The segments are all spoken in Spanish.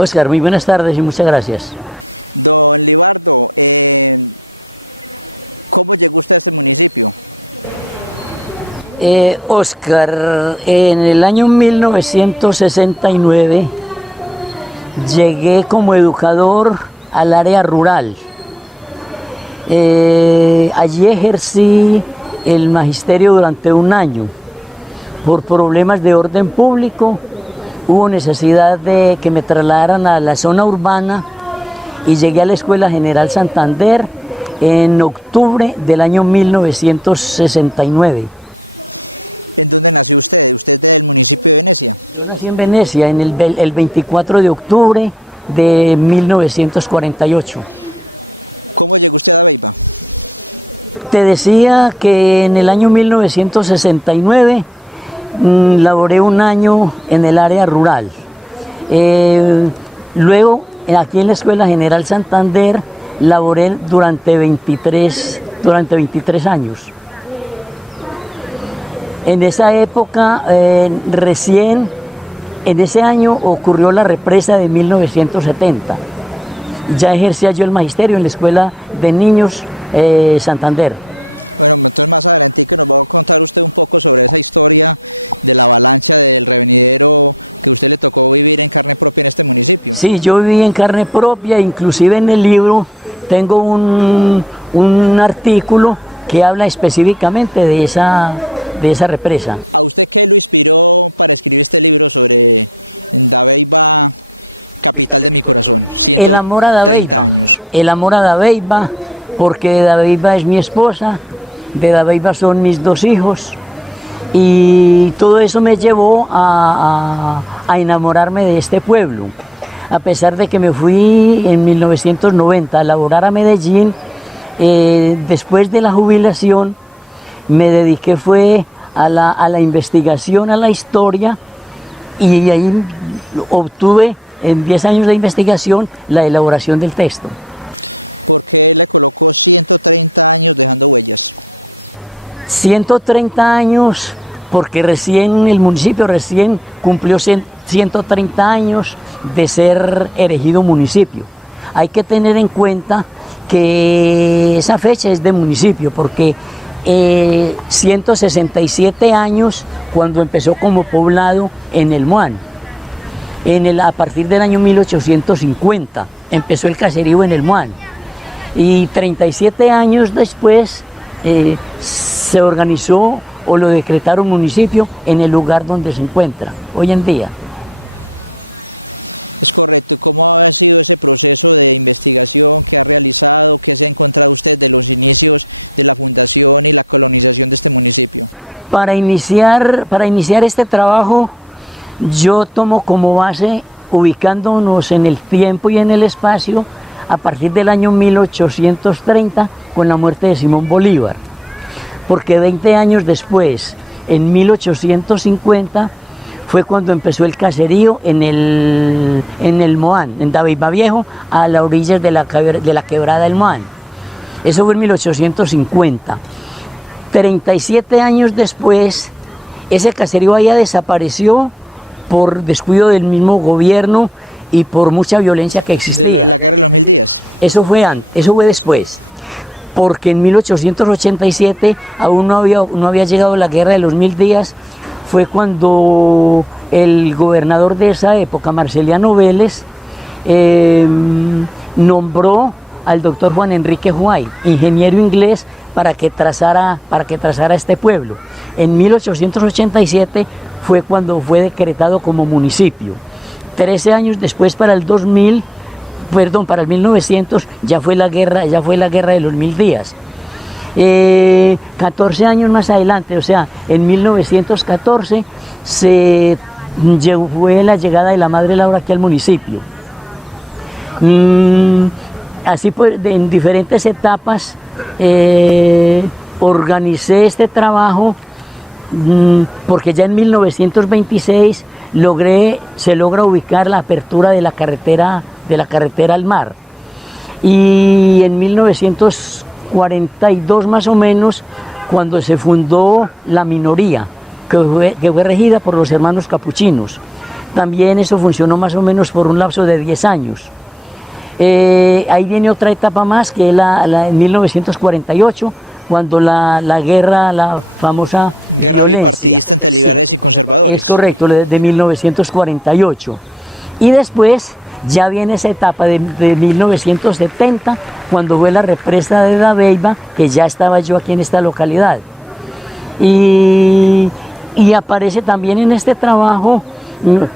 Oscar, muy buenas tardes y muchas gracias. Oscar, en el año 1969 llegué como educador al área rural. Allí ejercí el magisterio durante un año. Por problemas de orden público hubo necesidad de que me trasladaran a la zona urbana y llegué a la Escuela General Santander en octubre del año 1969. Yo nací en Venecia el 24 de octubre de 1948. Te decía que en el año 1969 laboré un año en el área rural. Luego, aquí en la Escuela General Santander, laboré durante 23 años. En esa época, recién, en ese año ocurrió la represa de 1970. Ya ejercía yo el magisterio en la Escuela de Niños Santander. Sí, yo viví en carne propia, inclusive en el libro tengo un artículo que habla específicamente de esa represa. El amor a Dabeiba, porque Dabeiba es mi esposa, de Dabeiba son mis 2 hijos, y todo eso me llevó a enamorarme de este pueblo. A pesar de que me fui en 1990 a laborar a Medellín, después de la jubilación me dediqué a la investigación, a la historia, y ahí obtuve en 10 años de investigación la elaboración del texto. ...130 años, porque el municipio recién cumplió 130 años de ser erigido municipio. Hay que tener en cuenta que esa fecha es de municipio, porque 167 años cuando empezó como poblado en el Muán. A partir del año 1850 empezó el caserío en el Muán. Y 37 años después se organizó o lo decretaron municipio en el lugar donde se encuentra hoy en día. Para iniciar este trabajo, yo tomo como base, ubicándonos en el tiempo y en el espacio, a partir del año 1830, con la muerte de Simón Bolívar. Porque 20 años después, en 1850, fue cuando empezó el caserío en el Moán, en Dabeiba Viejo, a las orillas de la quebrada del Moán. Eso fue en 1850. 37 años después, ese caserío allá desapareció por descuido del mismo gobierno y por mucha violencia que existía. Eso fue después, porque en 1887 aún no había llegado la guerra de los 1000 días. Fue cuando el gobernador de esa época, Marceliano Vélez, nombró al doctor Juan Enrique White, ingeniero inglés, para que trazara este pueblo. En 1887 fue cuando fue decretado como municipio. 13 años después, para el 1900, ya fue la guerra de los 1000 días. 14 años más adelante, o sea, en 1914, fue la llegada de la Madre Laura aquí al municipio. Así pues, en diferentes etapas, organicé este trabajo, porque ya en 1926 se logra ubicar la apertura de la carretera al mar. Y en 1942 más o menos, cuando se fundó la minoría, que fue regida por los hermanos capuchinos. También eso funcionó más o menos por un lapso de 10 años. Ahí viene otra etapa más, que es en 1948, cuando la guerra, la famosa violencia. Sí, es correcto, de 1948. Y después ya viene esa etapa de 1970, cuando fue la represa de Dabeiba, que ya estaba yo aquí en esta localidad. Y aparece también en este trabajo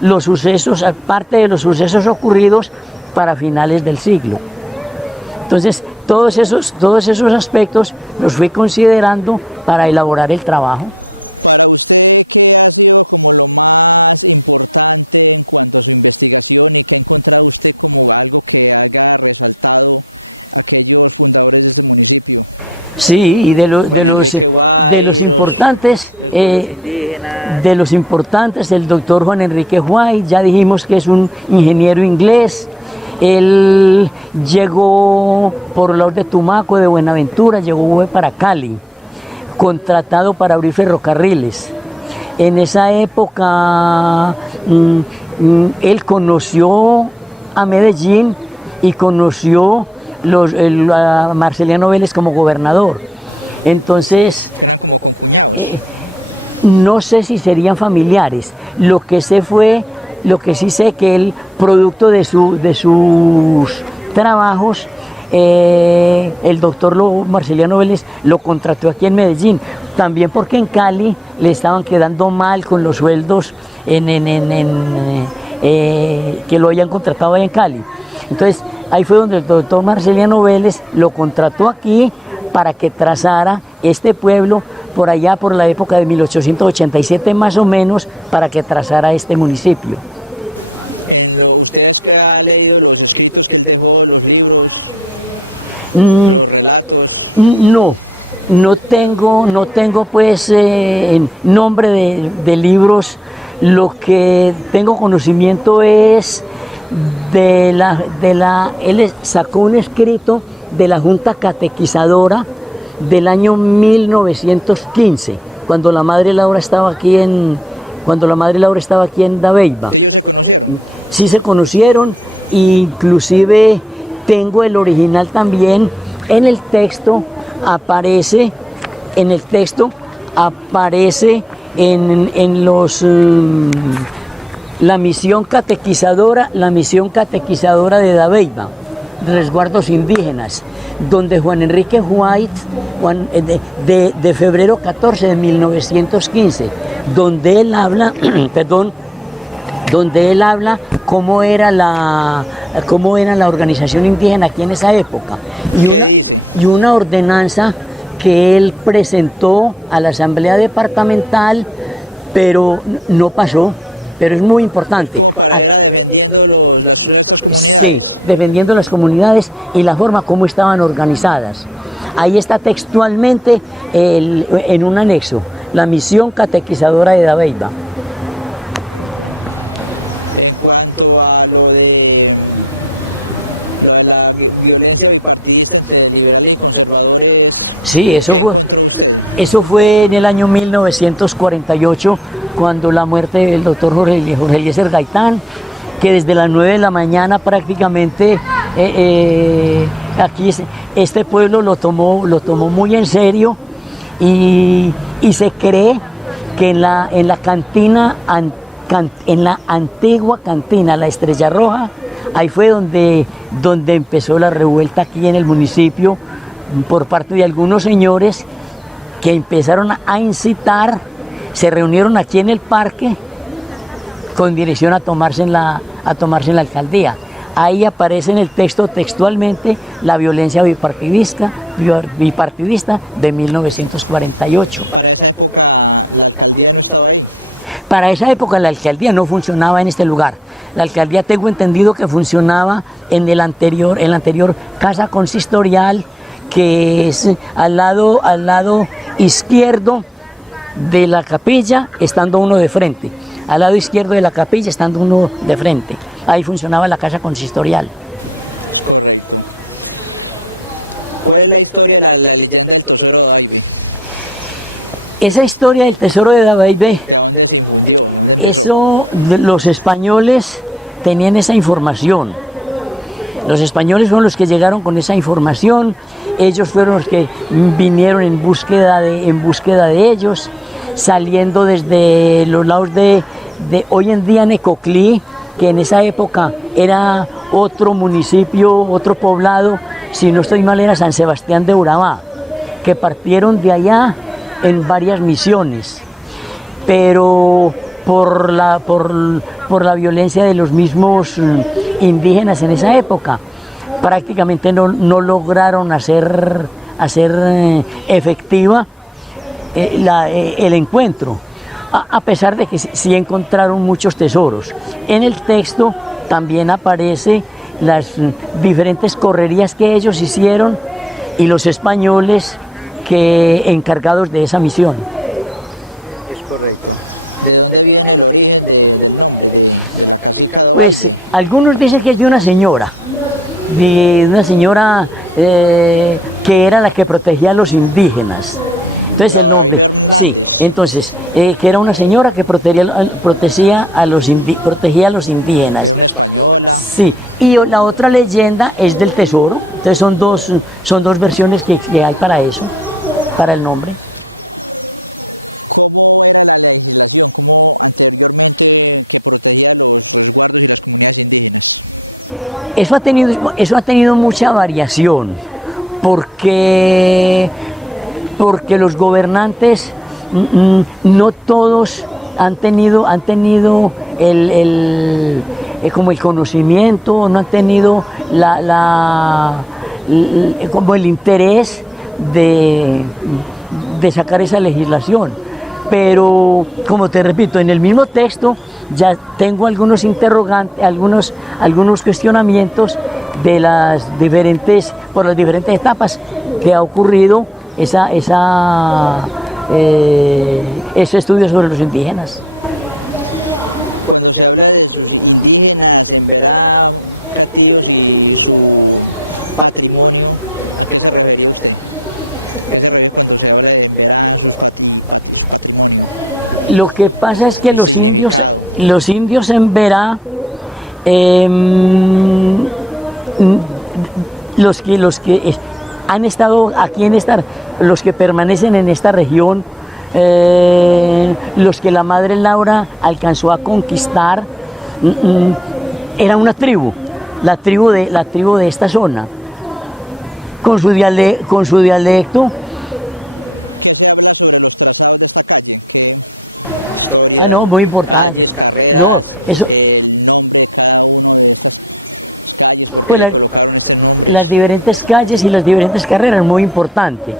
los sucesos, aparte de los sucesos ocurridos para finales del siglo. Entonces, todos esos aspectos los fui considerando para elaborar el trabajo. Sí, y de los importantes, el doctor Juan Enrique White, ya dijimos que es un ingeniero inglés. Él llegó por lado de Tumaco, de Buenaventura, llegó para Cali, contratado para abrir ferrocarriles. En esa época él conoció a Medellín y conoció a Marceliano Vélez como gobernador. Entonces, no sé si serían familiares. Lo que sí sé que él, producto de sus trabajos, el doctor Marceliano Vélez lo contrató aquí en Medellín, también porque en Cali le estaban quedando mal con los sueldos que lo habían contratado allá en Cali. Entonces, ahí fue donde el doctor Marceliano Vélez lo contrató aquí para que trazara este pueblo por allá, por la época de 1887 más o menos, para que trazara este municipio. ¿Usted ha leído los escritos que él dejó, los libros, los relatos? No tengo pues nombre de libros. Lo que tengo conocimiento es él sacó un escrito de la Junta Catequizadora del año 1915, cuando la Madre Laura estaba aquí en Dabeiba. Sí se conocieron, inclusive tengo el original también. En el texto aparece la misión catequizadora de Dabeiba, resguardos indígenas, donde Juan Enrique White, de febrero 14 de 1915, donde él habla, cómo era la organización indígena aquí en esa época, y una ordenanza que él presentó a la Asamblea Departamental, pero no pasó. Pero es muy importante. Era defendiendo las comunidades. Sí, defendiendo las comunidades y la forma como estaban organizadas. Ahí está textualmente en un anexo, la misión catequizadora de Dabeiba. En cuanto a lo de la violencia bipartidista entre liberales y conservadores. Sí, eso fue en el año 1948, cuando la muerte del doctor Jorge Eliezer Gaitán, que desde las 9 de la mañana prácticamente aquí este pueblo lo tomó muy en serio y se cree que en la cantina, en la antigua cantina La Estrella Roja, ahí fue donde empezó la revuelta aquí en el municipio por parte de algunos señores que empezaron a incitar, se reunieron aquí en el parque con dirección a tomarse en la alcaldía. Ahí aparece en el texto textualmente la violencia bipartidista de 1948. ¿Para esa época la alcaldía no estaba ahí? Para esa época la alcaldía no funcionaba en este lugar. La alcaldía, tengo entendido que funcionaba en el anterior casa consistorial, que es al lado izquierdo de la capilla, estando uno de frente. Al lado izquierdo de la capilla, estando uno de frente. Ahí funcionaba la casa consistorial. Correcto. ¿Cuál es la historia, la leyenda del tesoro de Dabeiba? Esa historia del tesoro de Dabeiba, ¿De dónde se infundió? eso los españoles tenían esa información. Los españoles fueron los que llegaron con esa información. Ellos fueron los que vinieron en búsqueda de ellos, saliendo desde los lados de hoy en día Necoclí, que en esa época era otro municipio, otro poblado, si no estoy mal era San Sebastián de Urabá, que partieron de allá en varias misiones, pero por la violencia de los mismos indígenas en esa época, prácticamente no lograron hacer efectiva el encuentro, a pesar de que sí encontraron muchos tesoros. En el texto también aparece las diferentes correrías que ellos hicieron y los españoles encargados de esa misión. Es correcto. ¿De dónde viene el origen del nombre de la Capica? Pues algunos dicen que es de una señora que era la que protegía a los indígenas. Entonces el nombre, sí, entonces, que era una señora que protegía a los indígenas. Sí, y la otra leyenda es del tesoro. Entonces son dos versiones que hay para eso, para el nombre. Eso ha tenido mucha variación, porque los gobernantes no todos han tenido como el conocimiento, no han tenido como el interés de sacar esa legislación. Pero, como te repito, en el mismo texto ya tengo algunos interrogantes, algunos cuestionamientos por las diferentes etapas que ha ocurrido ese estudio sobre los indígenas. Cuando se habla de sus indígenas, en Verá, castillos y su patrimonio, ¿a qué se refería usted? ¿A qué se refiere cuando se habla de Verá y su patrimonio? Lo que pasa es que los indios en Verá, los que han estado aquí los que permanecen en esta región, los que la madre Laura alcanzó a conquistar, era una tribu, la tribu de esta zona, con su dialecto. No, muy importante. No, eso. Pues las diferentes calles y las diferentes carreras, muy importante,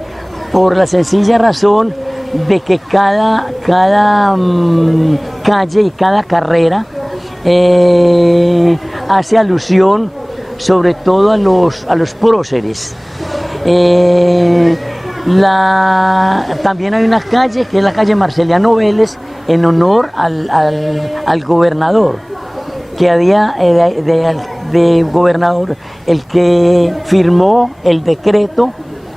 por la sencilla razón de que cada calle y cada carrera hace alusión sobre todo a los próceres. También hay una calle que es la calle Marceliano Vélez en honor al gobernador, que había de gobernador, el que firmó el decreto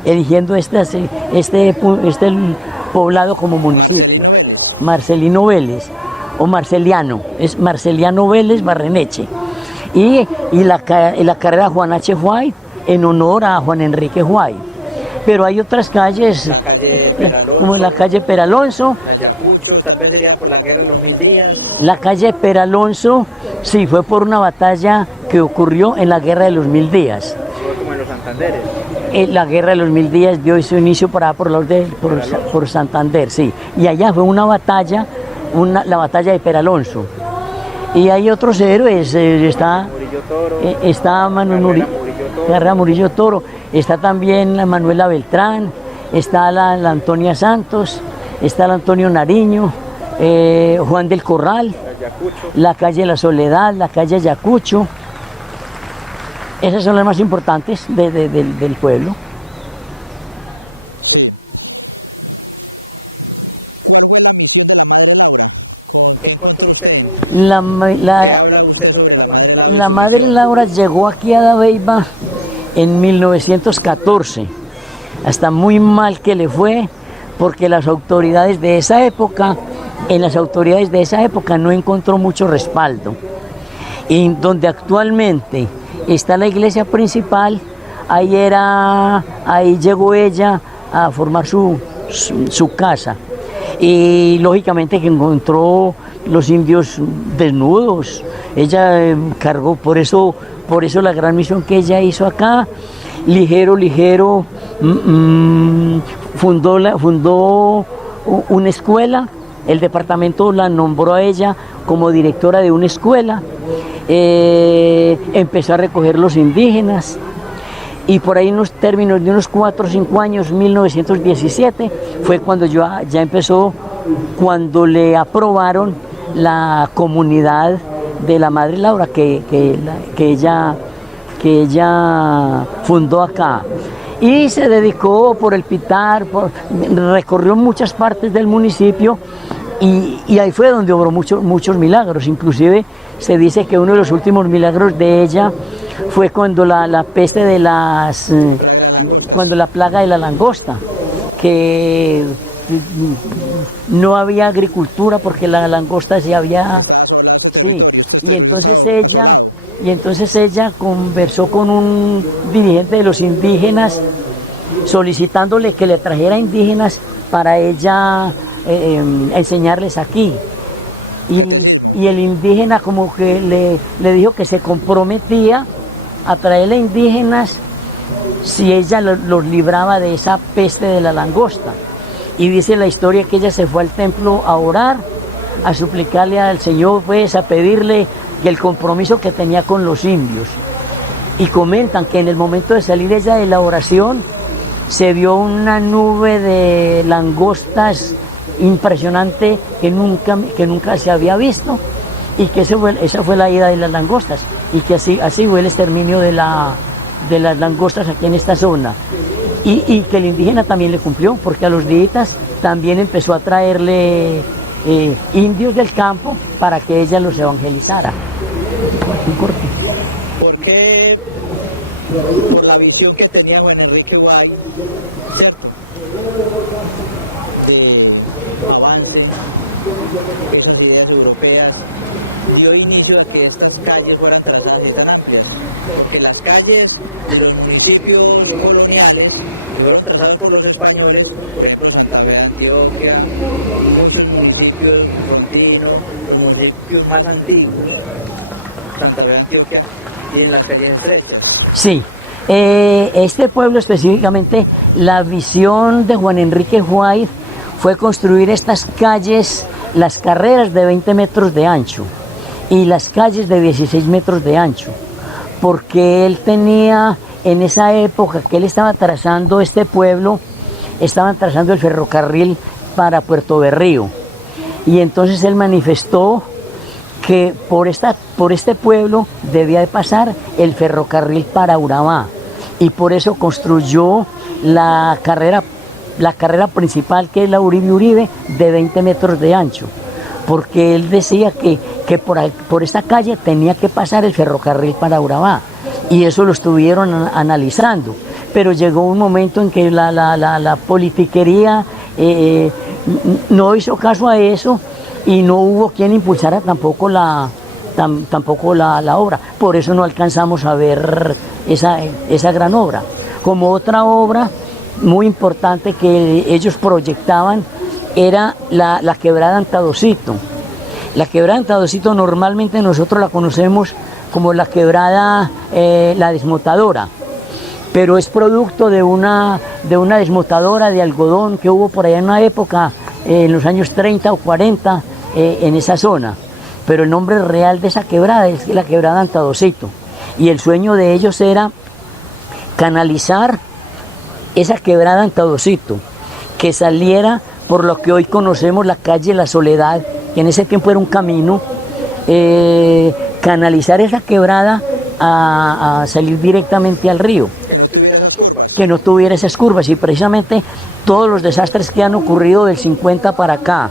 eligiendo este poblado como municipio. Marcelino Vélez, o Marceliano, es Marceliano Vélez Barreneche. Y la carrera Juan H. White en honor a Juan Enrique White. Pero hay otras calles, La calle Peralonso, como la calle Peralonso. la Ayacucho, tal vez sería por la guerra de los 1000 días. La calle Peralonso, sí, fue por una batalla que ocurrió en la Guerra de los 1000 días. Fue como en los Santanderes. La Guerra de los 1000 días dio su inicio por Santander, sí. Y allá fue una batalla, la batalla de Peralonso. Y hay otros héroes, está Murillo Toro, Manuel Carrera Murillo Toro, está también la Manuela Beltrán, está la Antonia Santos, está el Antonio Nariño, Juan del Corral, Ayacucho. la calle La Soledad, la calle Ayacucho. Esas son las más importantes del pueblo. ¿Qué encontró usted? ¿Qué La habla usted sobre la Madre Laura? La Madre Laura llegó aquí a Dabeiba en 1914. Hasta muy mal que le fue, porque las autoridades de esa época, no encontró mucho respaldo. Y donde actualmente está la iglesia principal, ahí llegó ella a formar su casa. Y lógicamente que encontró los indios desnudos. Ella cargó, por eso la gran misión que ella hizo acá, ligero, fundó una escuela. El departamento la nombró a ella como directora de una escuela. Empezó a recoger los indígenas. Y por ahí unos términos de unos 4 o 5 años, 1917, fue cuando ya empezó, cuando le aprobaron la comunidad de la Madre Laura que ella fundó acá. Y se dedicó por el Pitar, recorrió muchas partes del municipio y ahí fue donde obró muchos milagros. Inclusive se dice que uno de los últimos milagros de ella fue cuando la peste de cuando la plaga de la langosta, que no había agricultura porque la langosta sí, y entonces ella conversó con un dirigente de los indígenas solicitándole que le trajera indígenas para ella enseñarles aquí. Y el indígena como que le dijo que se comprometía a traerle indígenas si ella los libraba de esa peste de la langosta. Y dice la historia que ella se fue al templo a orar, a suplicarle al Señor, pues, a pedirle que el compromiso que tenía con los indios. Y comentan que en el momento de salir ella de la oración, se vio una nube de langostas impresionante que nunca se había visto, y que esa fue la ida de las langostas, y que así fue el exterminio de las langostas aquí en esta zona. Y que el indígena también le cumplió, porque a los días también empezó a traerle indios del campo para que ella los evangelizara. ¿Por qué? Por la visión que tenía Juan Enrique White, ¿cierto? De avance, esas ideas europeas, dio inicio a que estas calles fueran trazadas y tan amplias, porque las calles de los municipios coloniales fueron trazadas por los españoles, por ejemplo Santa Fe de Antioquia, muchos municipios, Contino, los municipios más antiguos, Santa Fe de Antioquia, tienen las calles estrechas. Sí, este pueblo específicamente, la visión de Juan Enrique White fue construir estas calles, las carreras de 20 metros de ancho y las calles de 16 metros de ancho, porque él tenía, en esa época que él estaba trazando este pueblo, estaban trazando el ferrocarril para Puerto Berrío. Y entonces él manifestó que por este pueblo debía de pasar el ferrocarril para Urabá. Y por eso construyó la carrera principal, que es la Uribe-Uribe, de 20 metros de ancho. Porque él decía que por esta calle tenía que pasar el ferrocarril para Urabá. Y eso lo estuvieron analizando. Pero llegó un momento en que la politiquería no hizo caso a eso y no hubo quien impulsara tampoco la obra. Por eso no alcanzamos a ver esa gran obra. Como otra obra muy importante que ellos proyectaban era la quebrada Antadocito. La quebrada Antadocito normalmente nosotros la conocemos como la quebrada La Desmotadora, pero es producto de una desmotadora de algodón que hubo por allá en una época, en los años 30 o 40, en esa zona. Pero el nombre real de esa quebrada es la quebrada Antadocito. Y el sueño de ellos era canalizar esa quebrada Antadocito, que saliera por lo que hoy conocemos la calle La Soledad, que en ese tiempo era un camino, canalizar esa quebrada a salir directamente al río. Que no tuviera esas curvas. Que no tuviera esas curvas, y precisamente todos los desastres que han ocurrido del 50 para acá,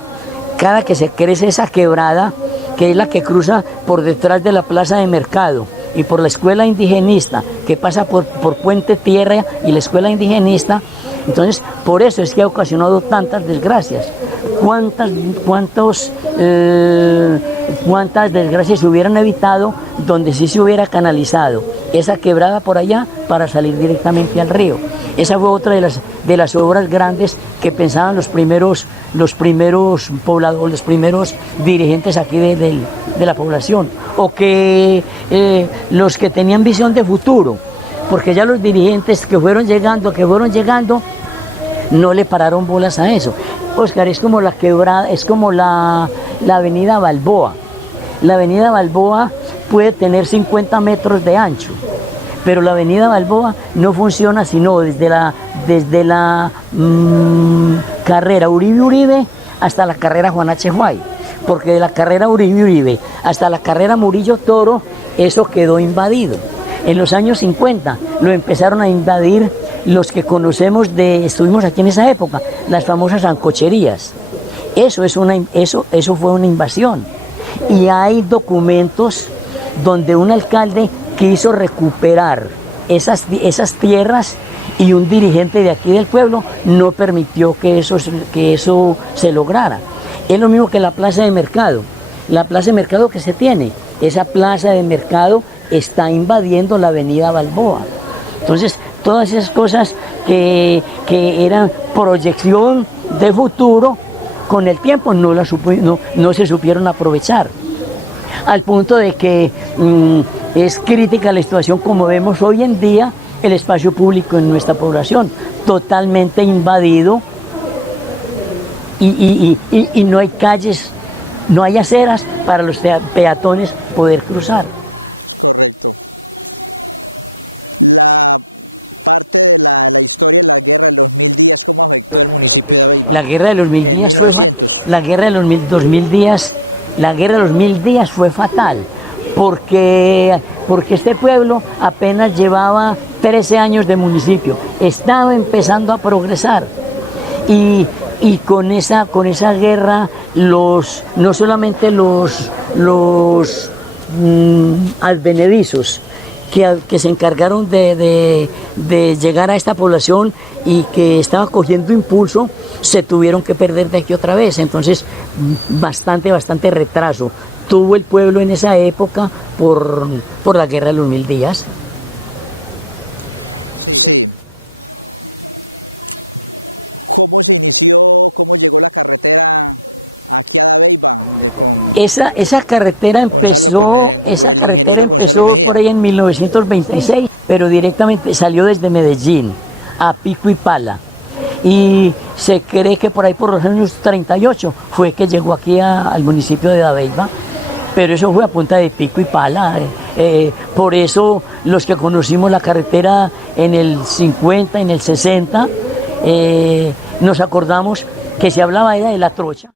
cada que se crece esa quebrada, que es la que cruza por detrás de la plaza de mercado y por la escuela indigenista, que pasa por Puente Tierra y la escuela indigenista, entonces por eso es que ha ocasionado tantas desgracias. ¿Cuántas desgracias se hubieran evitado donde sí se hubiera canalizado esa quebrada por allá para salir directamente al río? Esa fue otra de las obras grandes que pensaban los primeros pobladores, los primeros dirigentes aquí de la población, o que los que tenían visión de futuro, porque ya los dirigentes que fueron llegando, no le pararon bolas a eso. Óscar, es como la quebrada, es como la avenida Balboa. La avenida Balboa puede tener 50 metros de ancho, pero la avenida Balboa no funciona sino desde la carrera Uribe-Uribe hasta la carrera Juan H. Huay, porque de la carrera Uribe-Uribe hasta la carrera Murillo Toro, eso quedó invadido. En los años 50 lo empezaron a invadir los que conocemos estuvimos aquí en esa época, las famosas sancocherías. Eso fue una invasión. Y hay documentos donde un alcalde quiso recuperar esas tierras y un dirigente de aquí del pueblo no permitió que eso se lograra. Es lo mismo que la plaza de mercado. La plaza de mercado que se tiene, esa plaza de mercado está invadiendo la avenida Balboa. Entonces, todas esas cosas que eran proyección de futuro, con el tiempo no se supieron aprovechar. Al punto de que es crítica la situación como vemos hoy en día el espacio público en nuestra población, totalmente invadido y no hay calles, no hay aceras para los peatones poder cruzar. La guerra de los 1000 días fue fatal. La guerra de los 2000 días fue fatal, porque este pueblo apenas llevaba 13 años de municipio, estaba empezando a progresar y con esa guerra no solamente los advenedizos que se encargaron de llegar a esta población y que estaba cogiendo impulso, se tuvieron que perder de aquí otra vez. Entonces, bastante retraso tuvo el pueblo en esa época por la guerra de los 1000 días. Esa carretera empezó por ahí en 1926, pero directamente salió desde Medellín a Pico y Pala. Y se cree que por ahí por los años 38 fue que llegó aquí al municipio de Dabeiba, pero eso fue a punta de pico y pala. Por eso los que conocimos la carretera en el 50, en el 60, nos acordamos que se hablaba era de la trocha.